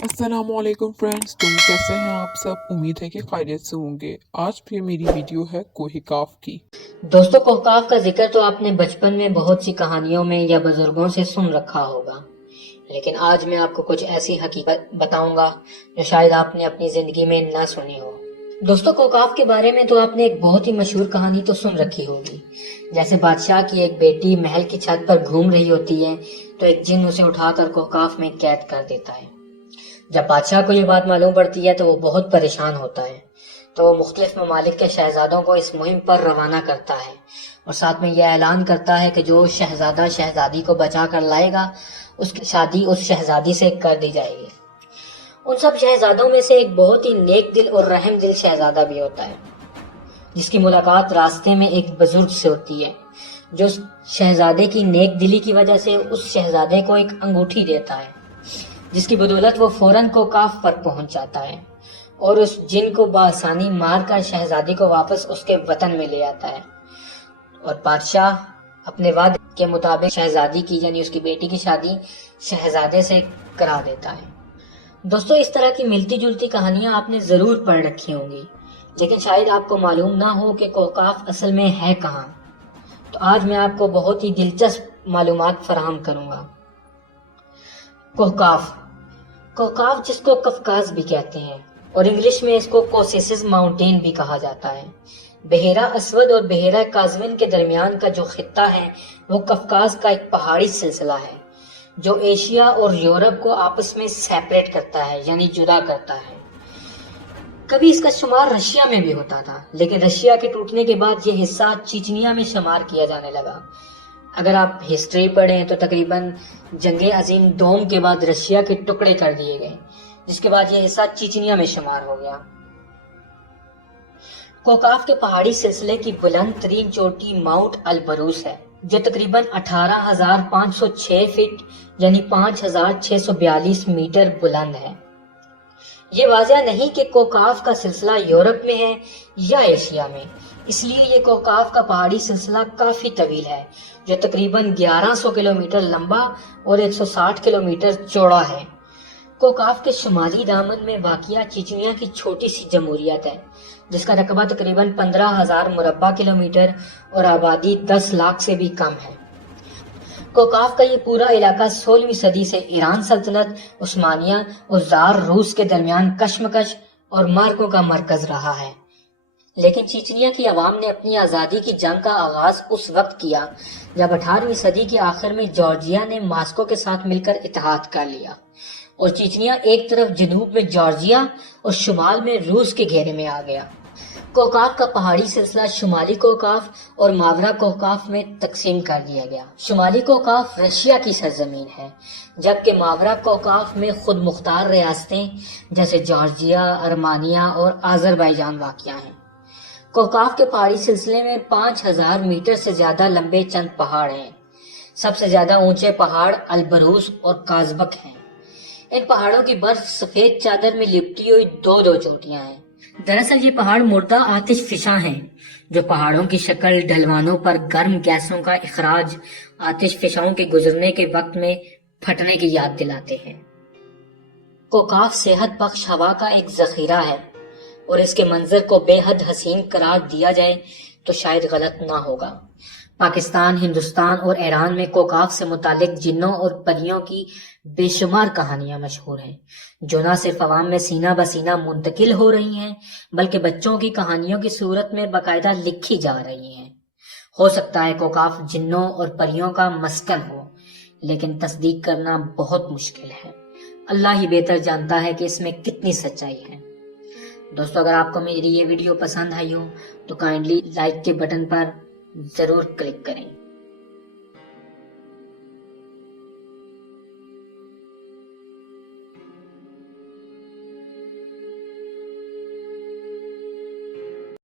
अस्सलामुअलैकुम फ्रेंड्स, तो कैसे हैं आप सब। उम्मीद है कि खैरियत से होंगे। आज फिर मेरी वीडियो है कोहे काफ की। दोस्तों, कोहकाफ का जिक्र तो आपने बचपन में बहुत सी कहानियों में या बुजुर्गों से सुन रखा होगा, लेकिन आज मैं आपको कुछ ऐसी हकीकत बताऊंगा जो शायद आपने अपनी जिंदगी में न सुनी हो। दोस्तों, कोहकाफ के बारे में तो आपने एक बहुत ही मशहूर कहानी तो सुन रखी होगी। जैसे बादशाह की एक बेटी महल की छत पर घूम रही होती है तो एक जिन उसे उठाकर कोहकाफ में कैद कर देता है। जब बादशाह को ये बात मालूम पड़ती है तो वो बहुत परेशान होता है, तो वो मुख्तलिफ ममालिक के शहजादों को इस मुहिम पर रवाना करता है और साथ में यह ऐलान करता है कि जो शहजादा शहजादी को बचा कर लाएगा उसकी शादी उस शहजादी से कर दी जाएगी। उन सब शहजादों में से एक बहुत ही नेक दिल और रहम दिल शहजादा भी होता है, जिसकी मुलाकात रास्ते में एक बुजुर्ग से होती है, जो शहजादे की नेक दिली की वजह से उस शहजादे को एक अंगूठी देता है, जिसकी बदौलत वो फौरन कोकाफ पर पहुंच जाता है और उस जिन को बआसानी मार कर शहजादी को वापस उसके वतन में ले आता है और बादशाह अपने वादे के मुताबिक शहजादी की यानी उसकी बेटी की शादी शहजादे से करा देता है। दोस्तों, इस तरह की मिलती जुलती कहानियां आपने जरूर पढ़ रखी होंगी, लेकिन शायद आपको मालूम ना हो कि कोकाफ असल में है कहाँ। तो आज मैं आपको बहुत ही दिलचस्प मालूमात फराहम करूंगा। कोहकाफ कोहकाफ जिसको कफकाज भी कहते हैं और इंग्लिश में इसको कोसेसिस माउंटेन भी कहा जाता है। बहेरा असवद और बहेरा काजविन के दरमियान का जो खित्ता है वो कफकाज का एक पहाड़ी सिलसिला है जो एशिया और यूरोप को आपस में सेपरेट करता है यानी जुदा करता है। कभी इसका शुमार रशिया में भी होता था, लेकिन रशिया के टूटने के बाद ये हिस्सा चीचनिया में शुमार किया जाने लगा। अगर आप हिस्ट्री पढ़ें तो तकरीबन जंगे अजीम दोम के बाद रशिया के टुकड़े कर दिए गए, जिसके बाद यह हिस्सा चीचनिया में शुमार हो गया। कोकाफ के पहाड़ी सिलसिले की बुलंद तरीन चोटी माउंट अलबरूस है, जो तकरीबन 18,506 फीट यानी 5,642 मीटर बुलंद है। ये वाज़ेह नहीं कि कोकाफ का सिलसिला यूरोप में है या एशिया में, इसलिए ये कोकाफ का पहाड़ी सिलसिला काफी तवील है, जो तकरीबन 1100 किलोमीटर लंबा और 160 किलोमीटर चौड़ा है। कोकाफ के शुमाली दामन में वाक़िया चीचनिया की छोटी सी जमहूरियत है, जिसका रकबा तकरीबन 15,000 मुरब्बा किलोमीटर और आबादी 10 लाख से भी कम है। कोकाफ का ये पूरा इलाका 16वीं सदी से ईरान सल्तनत, उस्मानिया और जार रूस के दरमियान कशमकश और मार्कों का मरकज रहा है। लेकिन चीचनिया की आवाम ने अपनी आज़ादी की जंग का आगाज उस वक्त किया जब 18वीं सदी के आखिर में जॉर्जिया ने मॉस्को के साथ मिलकर इत्तेहाद कर लिया और चीचनिया एक तरफ जनूब में जॉर्जिया और शुमाल में रूस के घेरे में आ गया। कोकाफ का पहाड़ी सिलसिला शुमाली कोकाफ और मावरा कोकाफ में तकसीम कर दिया गया। शुमाली कोकाफ रशिया की सरजमीन है, जबकि मावरा कोकाफ में खुद मुख्तार रियासतें जैसे जॉर्जिया, अर्मानिया और आज़रबाईजान वाक़िया हैं। कोकाफ के पहाड़ी सिलसिले में 5,000 मीटर से ज्यादा लंबे चंद पहाड़ हैं। सबसे ज्यादा ऊंचे पहाड़ अलबरूस और काजबक हैं। इन पहाड़ों की बर्फ सफेद चादर में लिपटी हुई दो दो चोटियां हैं। दरअसल ये पहाड़ मुर्दा आतिश फिशा हैं, जो पहाड़ों की शक्ल ढलवानों पर गर्म गैसों का इखराज आतिश फिशाओं के गुजरने के वक्त में फटने की याद दिलाते हैं। कोकाफ सेहत बख्श हवा का एक जखीरा है और इसके मंजर को बेहद हसीन करार दिया जाए तो शायद गलत ना होगा। पाकिस्तान, हिंदुस्तान और ईरान में कोकाफ से मुतालिक जिन्नों और परियों की बेशुमार कहानियां मशहूर हैं, जो न सिर्फ अवाम में सीना बसीना मुंतकिल हो रही हैं, बल्कि बच्चों की कहानियों की सूरत में बाकायदा लिखी जा रही हैं। हो सकता है कोकाफ जिन्नों और परियों का मस्कन हो, लेकिन तस्दीक करना बहुत मुश्किल है। अल्लाह ही बेहतर जानता है कि इसमें कितनी सच्चाई है। दोस्तों, अगर आपको मेरी ये वीडियो पसंद आई हो तो काइंडली लाइक के बटन पर जरूर क्लिक करें।